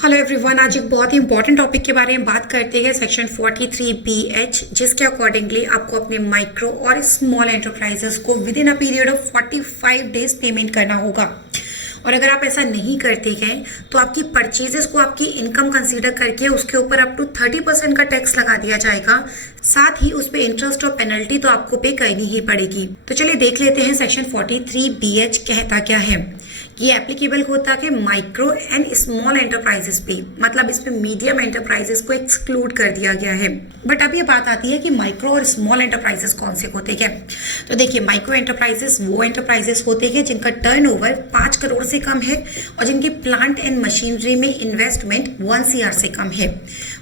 Hello everyone, आज एक बहुत ही इंपॉर्टेंट टॉपिक के बारे में बात करते हैं सेक्शन 43BH, जिसके अकॉर्डिंगली आपको अपने माइक्रो और स्मॉल एंटरप्राइजेस को with in a period of 45 days payment करना होगा। और अगर आप ऐसा नहीं करते हैं तो आपकी परचेजेस को आपकी इनकम कंसीडर करके उसके ऊपर अप टू 30% का टैक्स लगा दिया जाएगा। साथ ही उस पर इंटरेस्ट और पेनल्टी तो आपको पे करनी ही पड़ेगी। तो चलिए देख लेते हैं सेक्शन 43BH कहता क्या है। ये एप्लीकेबल होता है माइक्रो एंड स्मॉल एंटरप्राइजेस पे, मतलब इसमें मीडियम एंटरप्राइजेस को एक्सक्लूड कर दिया गया है। बट अब ये बात आती है कि माइक्रो और स्मॉल एंटरप्राइजेस कौन से होते हैं। तो देखिए, माइक्रो एंटरप्राइजेस वो एंटरप्राइजेस होते हैं जिनका टर्नओवर 5 करोड़ से कम है और जिनकी प्लांट एंड मशीनरी में इन्वेस्टमेंट 1 CR से कम है।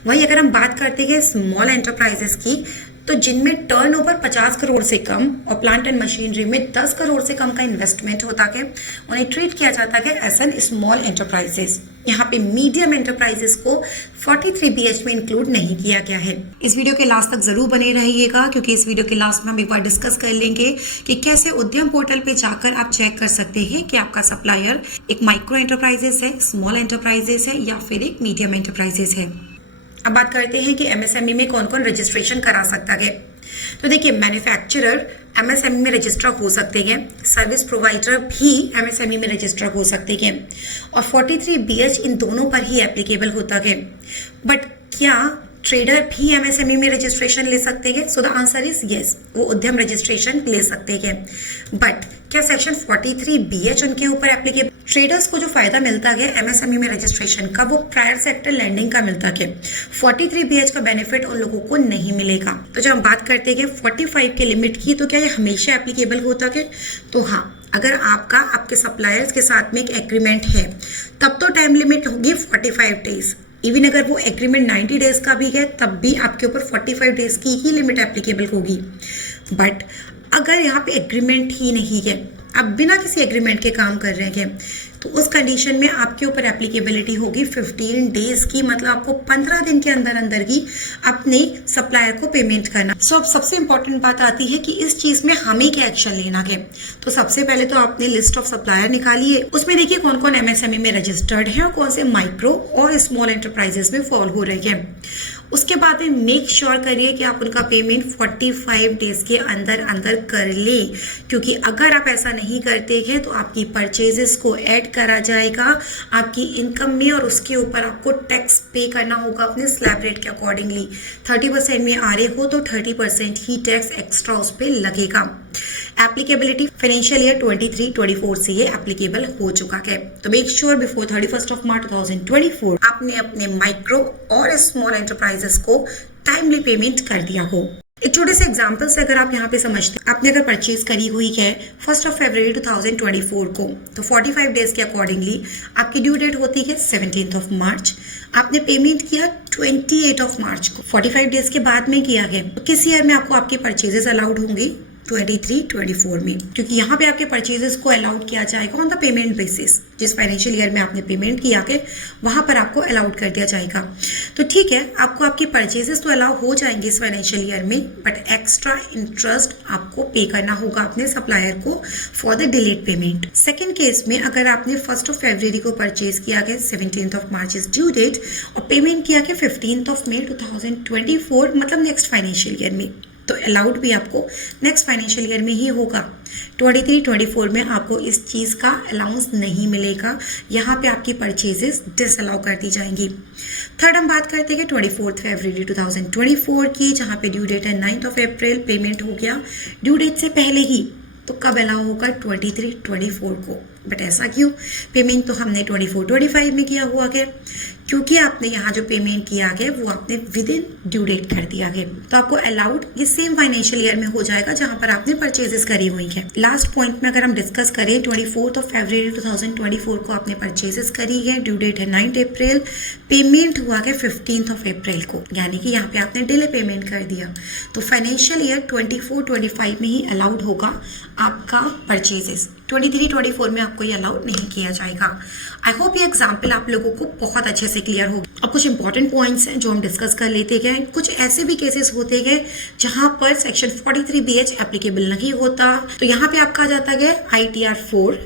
वहीं अगर हम बात करते हैं स्मॉल एंटरप्राइजेस की, तो जिनमें टर्नओवर 50 करोड़ से कम और प्लांट एंड मशीनरी में 10 करोड़ से कम का इन्वेस्टमेंट होता है, उन्हें ट्रीट किया जाता है एज एन स्मॉल एंटरप्राइजेस। यहाँ पे मीडियम एंटरप्राइजेस को 43BH में इंक्लूड नहीं किया गया है। इस वीडियो के लास्ट तक जरूर बने रहिएगा, क्योंकि इस वीडियो के लास्ट में हम एक बार डिस्कस कर लेंगे कि कैसे उद्यम पोर्टल पे जाकर आप चेक कर सकते हैं कि आपका सप्लायर एक माइक्रो एंटरप्राइजेस है, स्मॉल एंटरप्राइजेस है या फिर एक मीडियम एंटरप्राइजेस है। अब बात करते हैं कि MSME में कौन कौन रजिस्ट्रेशन करा सकता है। तो देखिए, मैन्युफैक्चरर MSME में रजिस्टर हो सकते हैं, सर्विस प्रोवाइडर भी MSME में रजिस्टर हो सकते हैं और 43BH इन दोनों पर ही एप्लीकेबल होता है। बट क्या ट्रेडर भी MSME में रजिस्ट्रेशन ले सकते हैं? So the answer is yes, वो उद्यम रजिस्ट्रेशन ले सकते हैं। बट क्या सेक्शन 43BH उनके ऊपर एप्लीकेबल? ट्रेडर्स को जो फायदा मिलता है MSME में रजिस्ट्रेशन का, वो प्रायर सेक्टर लैंडिंग का मिलता है। 43BH का बेनिफिट उन लोगों को नहीं मिलेगा। तो जब हम बात करते हैं 45 के लिमिट की, तो क्या ये हमेशा एप्लीकेबल होता है? तो हाँ, अगर आपका आपके सप्लायर्स के साथ में एक एग्रीमेंट है, तब तो टाइम लिमिट होगी 45 डेज। इवन अगर वो एग्रीमेंट 90 डेज का भी है, तब भी आपके ऊपर 45 डेज की ही लिमिट एप्लीकेबल होगी। बट अगर यहाँ पे एग्रीमेंट ही नहीं है, आप बिना किसी एग्रीमेंट के काम कर रहे हैं, तो उस कंडीशन में आपके ऊपर एप्लीकेबिलिटी होगी 15 डेज की, मतलब आपको 15 दिन के अंदर अंदर ही अपने सप्लायर को पेमेंट करना। सो अब सबसे इंपॉर्टेंट बात आती है कि इस चीज में हमें क्या एक्शन लेना है। तो सबसे पहले तो आपने लिस्ट ऑफ सप्लायर निकाली है, उसमें देखिए कौन कौन MSME में रजिस्टर्ड है और कौन से माइक्रो और स्मॉल एंटरप्राइजेस में फॉल हो रहे हैं। उसके बाद में मेक श्योर करिए कि आप उनका पेमेंट 45 डेज के अंदर अंदर कर ले, क्योंकि अगर आप ऐसा नहीं करते हैं तो आपकी परचेजेस को ऐड करा जाएगा आपकी इनकम में और उसके ऊपर आपको टैक्स पे करना होगा अपने स्लैब रेट के अकॉर्डिंगली। 30% में आ रहे हो तो 30% ही टैक्स एक्स्ट्रा उस पर लगेगा। एप्लीकेबिलिटी फाइनेंशियल ईयर 23-24 से ये एप्लीकेबल हो चुका है। तो मेक श्योर बिफोर 31 मार्च 2024 आपने अपने माइक्रो और स्मॉल एंटरप्राइजेस को टाइमली पेमेंट कर दिया हो। एक छोटे से एग्जाम्पल से अगर आप यहाँ पे समझते हैं, आपने अगर परचेज करी हुई है 1 फरवरी 2024 को, तो 45 डेज के अकॉर्डिंगली आपकी ड्यू डेट होती है 17 मार्च। आपने पेमेंट किया 28 मार्च को, 45 डेज के बाद में किया है। तो किस ईयर में आपको आपके परचेजेस अलाउड होंगे? 23-24 में, क्योंकि यहाँ पे आपके परचेजेस को अलाउड किया जाएगा ऑन द पेमेंट बेसिस। जिस फाइनेंशियल ईयर में आपने पेमेंट किया है वहां पर आपको अलाउड कर दिया जाएगा। तो ठीक है, आपको आपके परचेजेस तो अलाउ हो जाएंगे इस फाइनेंशियल ईयर में, बट एक्स्ट्रा इंटरेस्ट आपको पे करना होगा अपने सप्लायर को for the delayed payment. Second case में अगर आपने 1 फरवरी को परचेज किया है, 17 मार्च इज ड्यू डेट, और पेमेंट किया है 15 मई 2024, मतलब नेक्स्ट फाइनेंशियल ईयर में, तो अलाउड भी आपको नेक्स्ट फाइनेंशियल ईयर में ही होगा। 23-24 में आपको इस चीज़ का अलाउंस नहीं मिलेगा, यहाँ पे आपकी परचेजेस डिसअलाउ कर दी जाएंगी। थर्ड हम बात करते हैं 24 फरवरी 2024 की, जहाँ पे ड्यू डेट है 9 अप्रैल, पेमेंट हो गया ड्यू डेट से पहले ही, तो कब अलाउ होगा? 23-24 को। बट ऐसा क्यों? पेमेंट तो हमने 24-25 में किया हुआ है, क्योंकि आपने यहाँ जो पेमेंट किया है वो आपने विद इन ड्यू डेट कर दिया है, तो आपको अलाउड ये सेम फाइनेंशियल ईयर में हो जाएगा जहाँ पर आपने परचेजेस करी हुई है। लास्ट पॉइंट में अगर हम डिस्कस करें, 24 फरवरी 2024 को आपने परचेजेस करी है, ड्यू डेट है 9 अप्रैल, पेमेंट हुआ है 15 अप्रैल को, यानी कि यहाँ पे आपने डिले पेमेंट कर दिया। तो फाइनेंशियल ईयर 24-25 में ही अलाउड होगा आपका परचेजेस, 23-24 में आपको ये अलाउड नहीं किया जाएगा। आई होप ये एग्जाम्पल आप लोगों को बहुत अच्छे से क्लियर होगी। अब कुछ इंपॉर्टेंट पॉइंट्स हैं जो हम डिस्कस कर लेते गए। कुछ ऐसे भी केसेस होते गए जहां पर सेक्शन 43BH एप्लीकेबल नहीं होता, तो यहाँ पे आपका आ जाता है ITR 4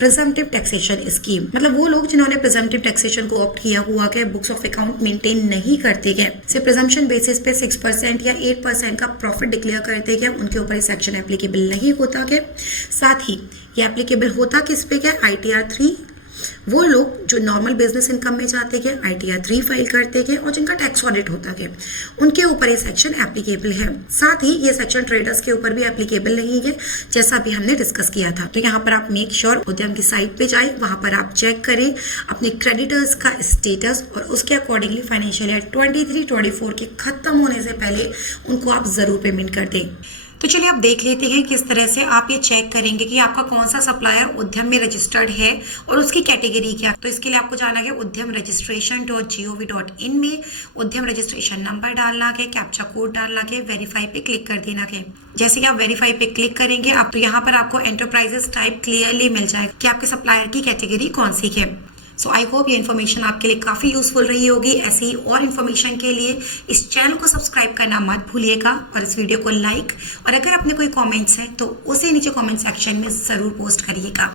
प्रिजम्पटिव टैक्सेशन स्कीम, मतलब वो लोग जिन्होंने प्रिजम्पटिव टैक्सेशन को ऑप्ट किया हुआ है, बुक्स ऑफ अकाउंट मेंटेन नहीं करते गए, सिर्फ प्रिजम्पशन बेसिस पे 6% या 8% का प्रॉफिट डिक्लेयर करते गए, उनके ऊपर ये सेक्शन एप्लीकेबल नहीं होता गया। साथ ही ये एप्लीकेबल होता किस पे क्या, ITR 3, वो लोग जो नॉर्मल बिजनेस इनकम में जाते गए, ITR 3 फाइल करते गए और जिनका टैक्स ऑडिट होता गया, उनके ऊपर ये सेक्शन एप्लीकेबल है। साथ ही ये सेक्शन ट्रेडर्स के ऊपर भी एप्लीकेबल नहीं है, जैसा भी हमने डिस्कस किया था। तो यहाँ पर आप मेक श्योर उद्यम की साइट पे जाए, वहां पर आप चेक करें अपने क्रेडिटर्स का स्टेटस और उसके अकॉर्डिंगली फाइनेंशियल ईयर 23-24 के खत्म होने से पहले उनको आप जरूर पेमेंट कर दें। तो चलिए आप देख लेते हैं किस तरह से आप ये चेक करेंगे कि आपका कौन सा सप्लायर उद्यम में रजिस्टर्ड है और उसकी कैटेगरी क्या। तो इसके लिए आपको जाना है उद्यम registration.gov.in में, उद्यम रजिस्ट्रेशन नंबर डालना है, कैप्चा कोड डालना है, वेरीफाई पे क्लिक कर देना है। जैसे कि आप वेरीफाई पे क्लिक करेंगे आप, तो यहाँ पर आपको एंटरप्राइजेस टाइप क्लियरली मिल जाएगा कि आपके सप्लायर की कैटेगरी कौन सी है। सो आई होप ये इन्फॉर्मेशन आपके लिए काफ़ी यूजफुल रही होगी। ऐसी ही और इन्फॉर्मेशन के लिए इस चैनल को सब्सक्राइब करना मत भूलिएगा और इस वीडियो को लाइक, और अगर अपने कोई कमेंट्स हैं तो उसे नीचे कमेंट सेक्शन में ज़रूर पोस्ट करिएगा।